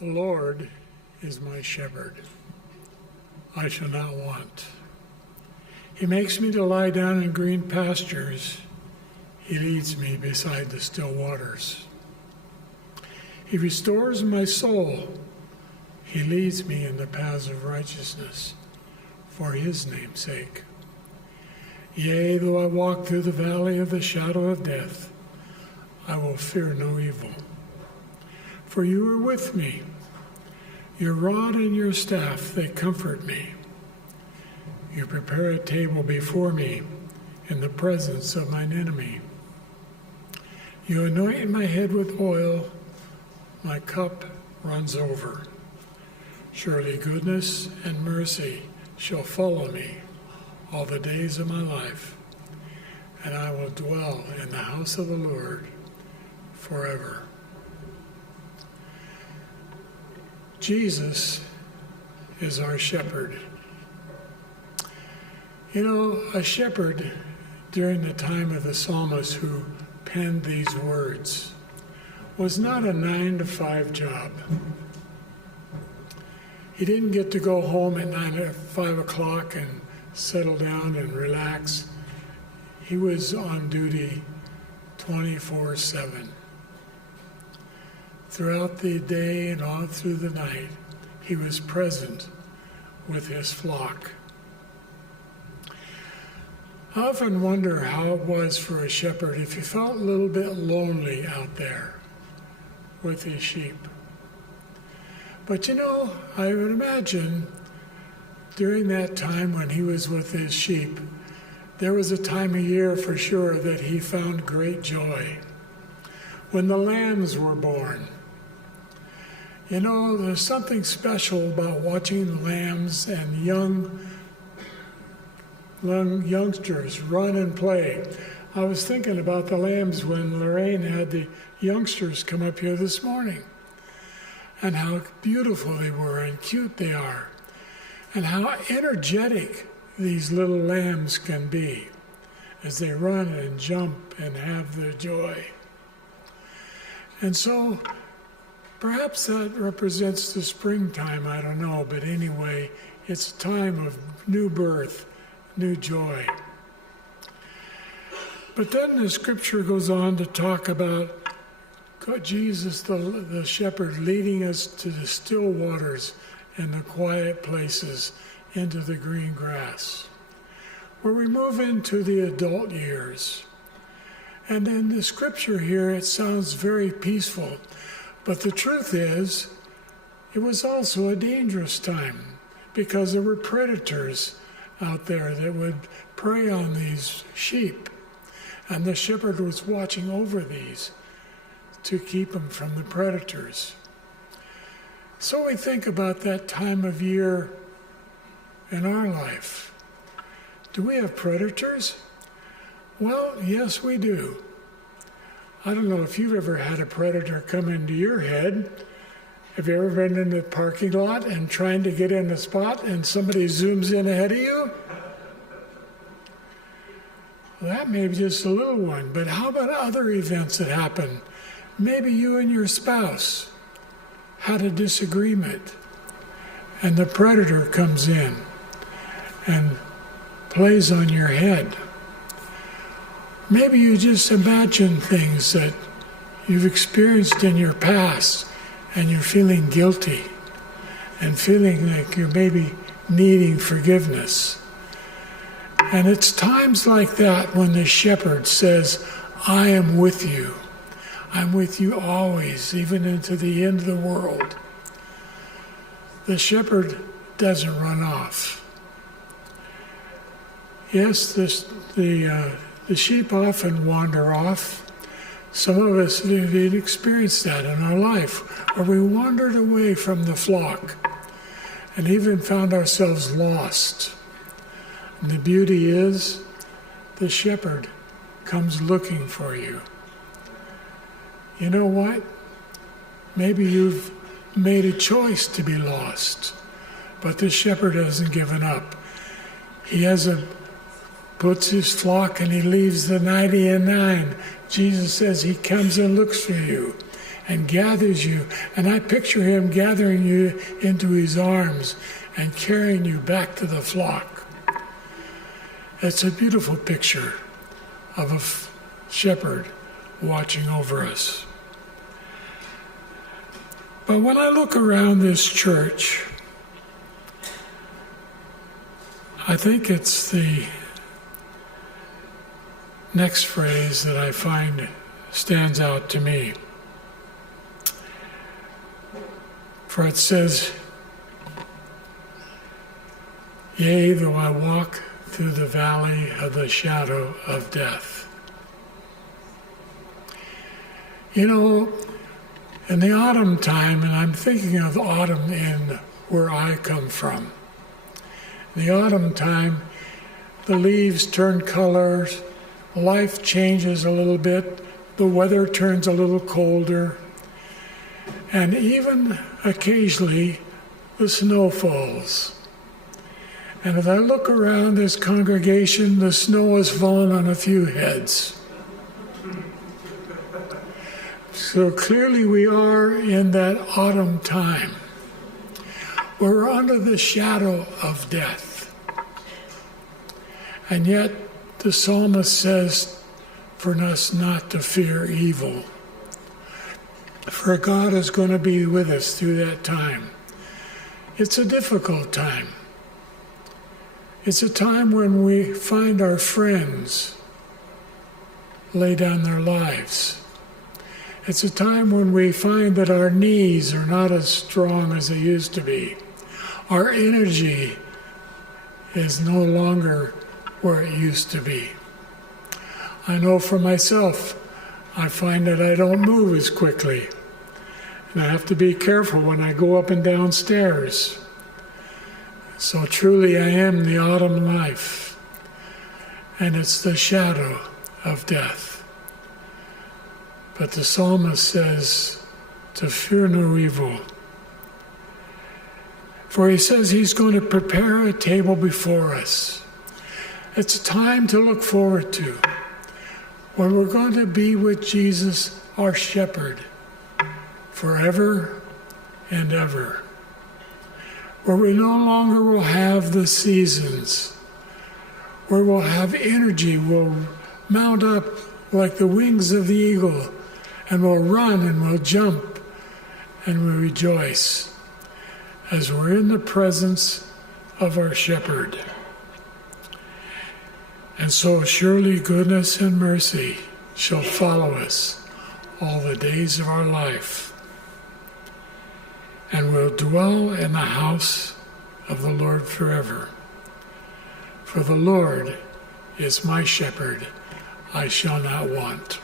The Lord is my shepherd. I shall not want. He makes me to lie down in green pastures. He leads me beside the still waters. He restores my soul. He leads me in the paths of righteousness for his name's sake. Yea, though I walk through the valley of the shadow of death, I will fear no evil. For you are with me. Your rod and your staff, they comfort me. You prepare a table before me in the presence of mine enemy. You anoint my head with oil, my cup runs over. Surely goodness and mercy shall follow me all the days of my life, and I will dwell in the house of the Lord forever. Jesus is our shepherd. You know, a shepherd during the time of the psalmist who penned these words was not a 9-to-5 job. He didn't get to go home at 5 o'clock and settle down and relax. He was on duty 24/7. Throughout the day and all through the night, he was present with his flock. I often wonder how it was for a shepherd if he felt a little bit lonely out there with his sheep. But you know, I would imagine during that time when he was with his sheep, there was a time of year for sure that he found great joy. When the lambs were born. You know, there's something special about watching lambs and youngsters run and play. I was thinking about the lambs when Lorraine had the youngsters come up here this morning, and how beautiful they were and cute they are, and how energetic these little lambs can be as they run and jump and have their joy. And so perhaps that represents the springtime, I don't know, but anyway, it's a time of new birth, new joy. But then the scripture goes on to talk about Jesus, the shepherd, leading us to the still waters and the quiet places, into the green grass, where we move into the adult years. And in the scripture here, it sounds very peaceful, but the truth is, it was also a dangerous time because there were predators out there that would prey on these sheep, and the shepherd was watching over these to keep them from the predators. So we think about that time of year in our life. Do we have predators? Well, yes, we do. I don't know if you've ever had a predator come into your head. Have you ever been in the parking lot and trying to get in a spot and somebody zooms in ahead of you? Well, that may be just a little one, but how about other events that happen? Maybe you and your spouse had a disagreement and the predator comes in and plays on your head. Maybe you just imagine things that you've experienced in your past and you're feeling guilty and feeling like you're maybe needing forgiveness. And it's times like that when the shepherd says, I am with you. I'm with you always, even into the end of the world. The shepherd doesn't run off. Yes, the sheep often wander off. Some of us have experienced that in our life, where we wandered away from the flock and even found ourselves lost. And the beauty is, the shepherd comes looking for you. You know what? Maybe you've made a choice to be lost, but the shepherd hasn't given up. He hasn't puts his flock and he leaves the 99. Jesus says he comes and looks for you, and gathers you. And I picture him gathering you into his arms and carrying you back to the flock. It's a beautiful picture of a shepherd watching over us. But when I look around this church, I think it's the next phrase that I find stands out to me. For it says, "Yea, though I walk through the valley of the shadow of death." You know, in the autumn time, and I'm thinking of autumn in where I come from. In the autumn time, the leaves turn colors, life changes a little bit, the weather turns a little colder, and even occasionally the snow falls. And as I look around this congregation, the snow has fallen on a few heads. So clearly we are in that autumn time. We're under the shadow of death. And yet the psalmist says for us not to fear evil. For God is going to be with us through that time. It's a difficult time. It's a time when we find our friends lay down their lives. It's a time when we find that our knees are not as strong as they used to be. Our energy is no longer where it used to be. I know for myself, I find that I don't move as quickly. And I have to be careful when I go up and down stairs. So truly I am the autumn life, and it's the shadow of death. But the psalmist says to fear no evil. For he says he's going to prepare a table before us. It's a time to look forward to, when we're going to be with Jesus, our shepherd, forever and ever. Where we no longer will have the seasons, where we'll have energy, we'll mount up like the wings of the eagle, and we'll run and we'll jump and we'll rejoice as we're in the presence of our shepherd. And so surely goodness and mercy shall follow us all the days of our life. And we'll dwell in the house of the Lord forever. For the Lord is my shepherd, I shall not want.